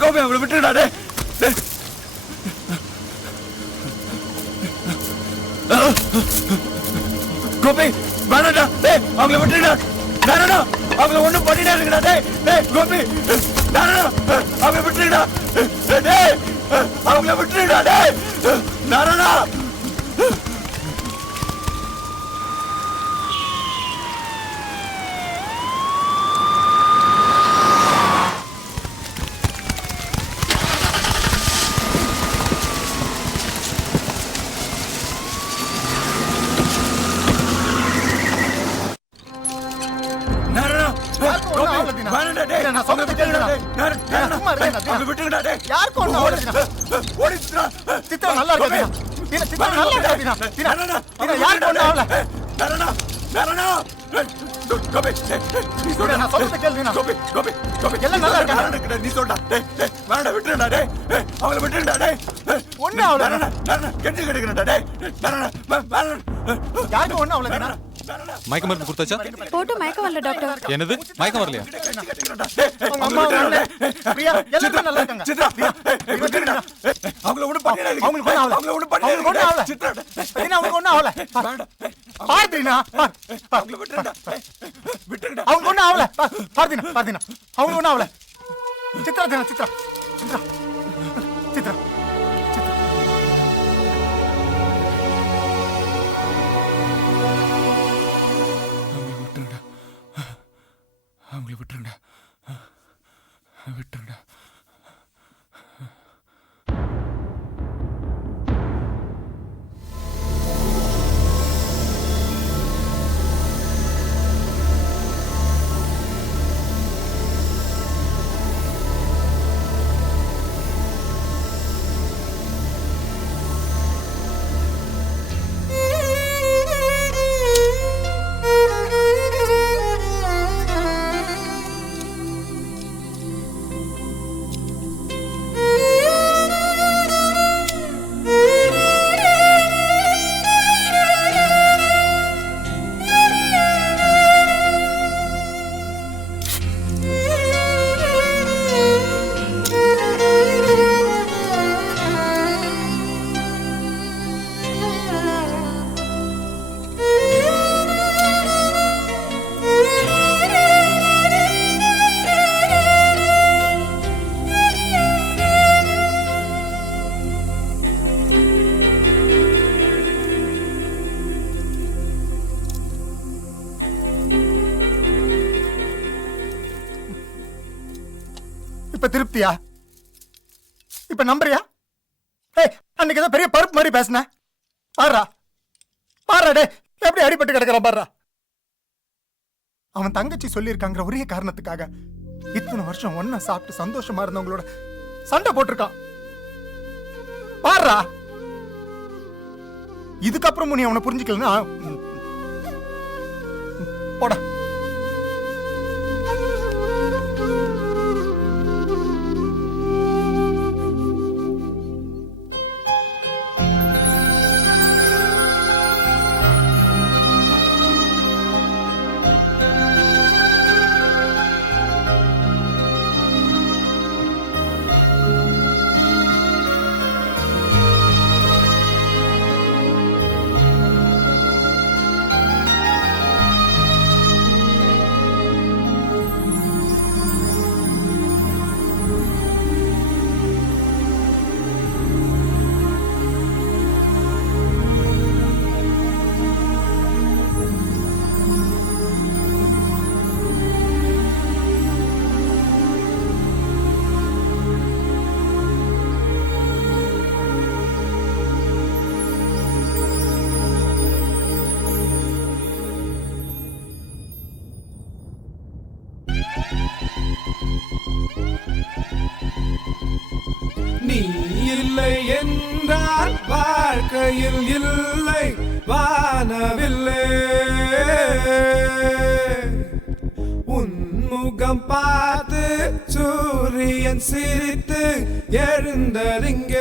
கோபி அவங்களை விட்டுடா. கோபி வேணாடா, அவங்கள விட்டுடா. வேணாடா, அவங்கள ஒண்ணும் பண்ணிட்டே இருக்குடா. கோபி வேணாடா, அவங்கள விட்டுடா. அவங்கள விட்டுடா. நாராயணா, மயக்க மருந்து கொடுத்தாச்சா? போட்டு மயக்கம் வரல டாக்டர். என்னது மயக்கம் வரலையா? அவங்கள ஒண்ணு பண்ணிடாதீங்க. அவங்கள ஒண்ணு அவங்கள விட்டுருங்க. விட்டுருங்க. இப்ப திருப்தியா? இப்ப நம்புறியா? அன்னைக்கு ஏதோ பெரிய பருப்பு மாதிரி பேசின. பாடுறா பாடுறா, டே எப்படி அடிபட்டு கிடக்குற பாடுறா. அவன் தங்கச்சி சொல்லியிருக்காங்கிற ஒரே காரணத்துக்காக இத்தனை வருஷம் ஒன்னா சாப்பிட்டு சந்தோஷமா இருந்தவங்களோட சண்டை போட்டிருக்கான். பாடுறா. இதுக்கப்புறம் நீ அவனை புரிஞ்சுக்கலன்னா போடா. இல்லை என்றால் வாழ்க்கையில் இல்லை வானவில்லை உன்முக முகம் பார்த்து சூரியன் சிரித்து எழுந்தறிங்க.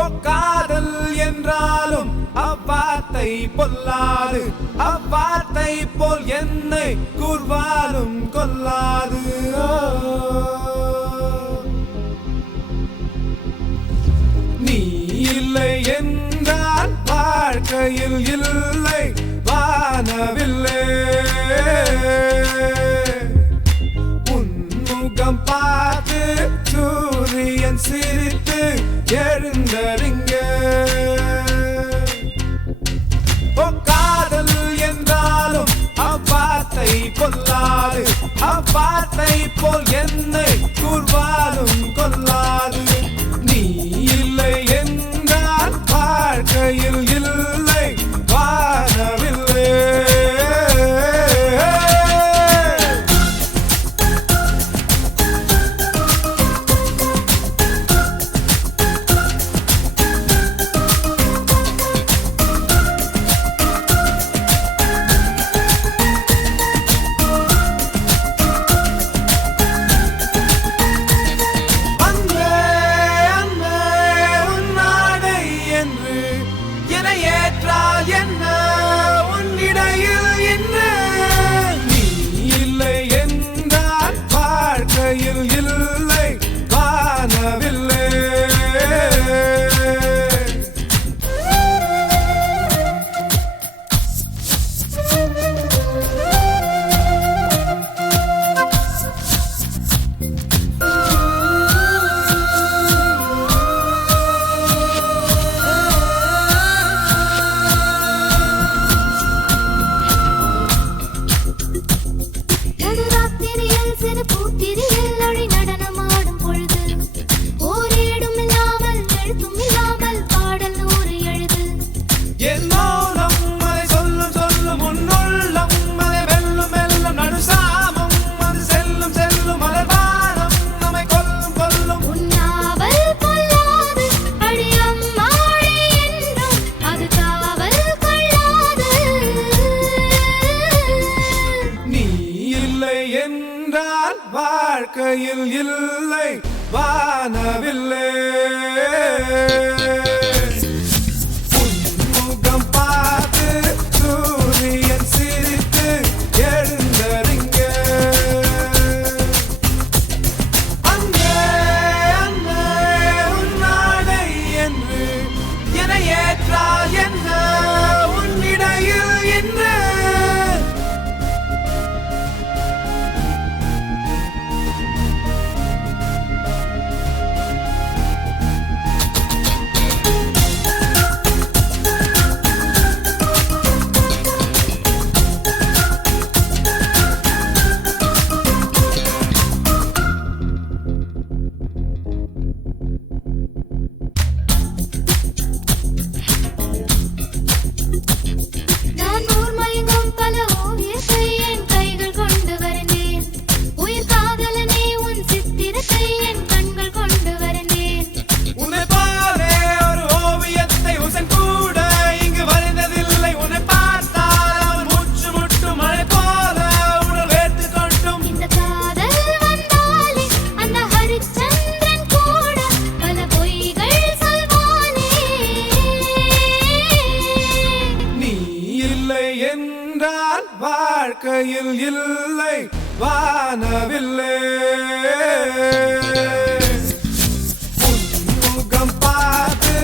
ஓ காதல் என்றாலும் அவ்வார்த்தை பொல்லாது, அவ்வார்த்தை போல் என்னை கூர்வாலும் கொல்லாது. நீ இல்லை என்றால் வாழ்க்கையில் இல்லை வானவில்லை. உன்முகம் பார்த்து சூரியன் சிரித்து எழுந்தறிங்க. ஓ காதல் என்றாலும் அவ்வார்த்தை பொல்லாது, அவ்வார்த்தை போல் என்னை கூர்வாலும் கொல்லாது. நீ இல்லை என்றால் வாழ்க்கையில் இல்லை வானவில்லை. வாழ்க்கையில் இல்லை வானவில்லை. உன்முகம் பார்த்து சூரியன் சிரித்து எழுந்தறிங்க. அங்கே அங்கே உன்னாடை என்று என ஏற்றால் என்ன உன்னிடையில் என்ன. வாழ்க்கையில் இல்லை வானவில்லை. உன்முகம் பார்த்து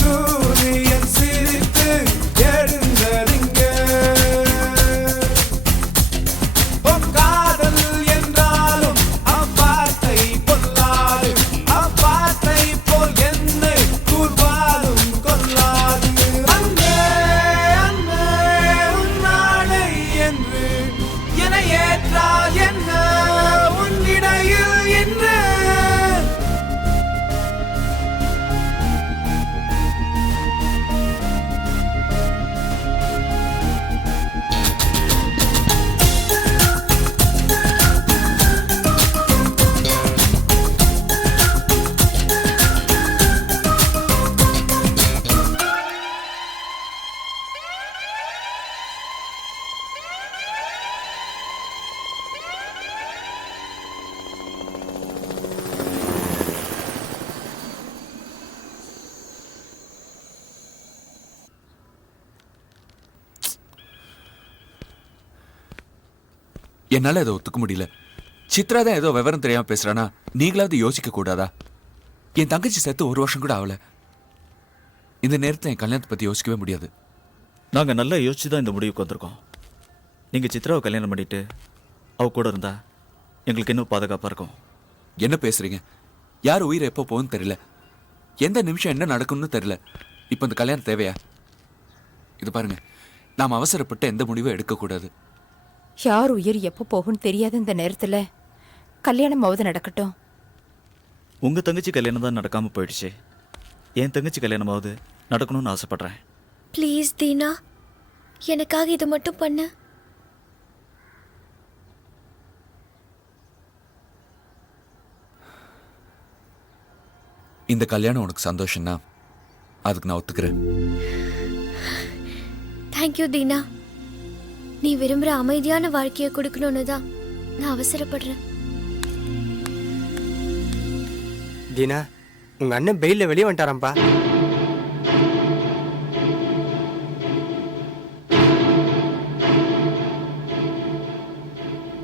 சூரியன் சிரித்து எழுந்தறிங்க. ஓ காதல் என்றாலும் அவ்வார்த்தை பொல்லாது, அவ்வார்த்தை போல் என்னை கூர்வாலும் கொல்லாது. அங்கே அங்கே உன்னாடை என்று என ஏற்றால் என்ன உன்னிடையில் என்னால அதை ஒத்துக்க முடியல. சித்ரா தான் ஏதோ விவரம் தெரியாம பேசுறானா, நீங்களாவது யோசிக்க கூடாதா? என் தங்கச்சி செத்து 1 வருஷம் கூட ஆகல. இந்த நேரத்தில் என் கல்யாணத்தை பத்தி யோசிக்கவே முடியாது. நாங்கள் நல்லா யோசிச்சு தான் இந்த முடிவுக்கு வந்திருக்கோம். நீங்கள் சித்ராவை கல்யாணம் பண்ணிட்டு அவ கூட இருந்தா எங்களுக்கு இன்னும் பாதுகாப்பாக இருக்கும். என்ன பேசுறீங்க? யார் உயிர் எப்போ போகும்னு தெரியல, எந்த நிமிஷம் என்ன நடக்கும்னு தெரியல. இப்போ இந்த கல்யாணம் தேவையா? இது பாருங்க, நாம் அவசரப்பட்டு எந்த முடிவும் எடுக்கக்கூடாது. யார் உயிர் எப்போ போகும்னு தெரியாத இந்த நேரத்துல கல்யாணமாவது நடக்கட்டும். உங்கள் தங்கச்சி கல்யாணம் தான் நடக்காமல் போயிடுச்சு. என் தங்கச்சி கல்யாணமாவது நடக்கணும்னு ஆசைப்பட்றேன். ப்ளீஸ் தீனா, எனக்காக இது மட்டும் பண்ணு. இந்த கல்யாணம் உனக்கு சந்தோஷம்னா அதுக்கு நான் ஒத்துக்கிறேன். தேங்க்யூ தீனா. நீ விரும்புகிற அமைதியான வாழ்க்கையை கொடுக்கணும்னு தான் நான் அவசரப்படுறேன். தீனா, உங்க அண்ணன் பெயில வெளியே வந்துட்டாராம்ப்பா.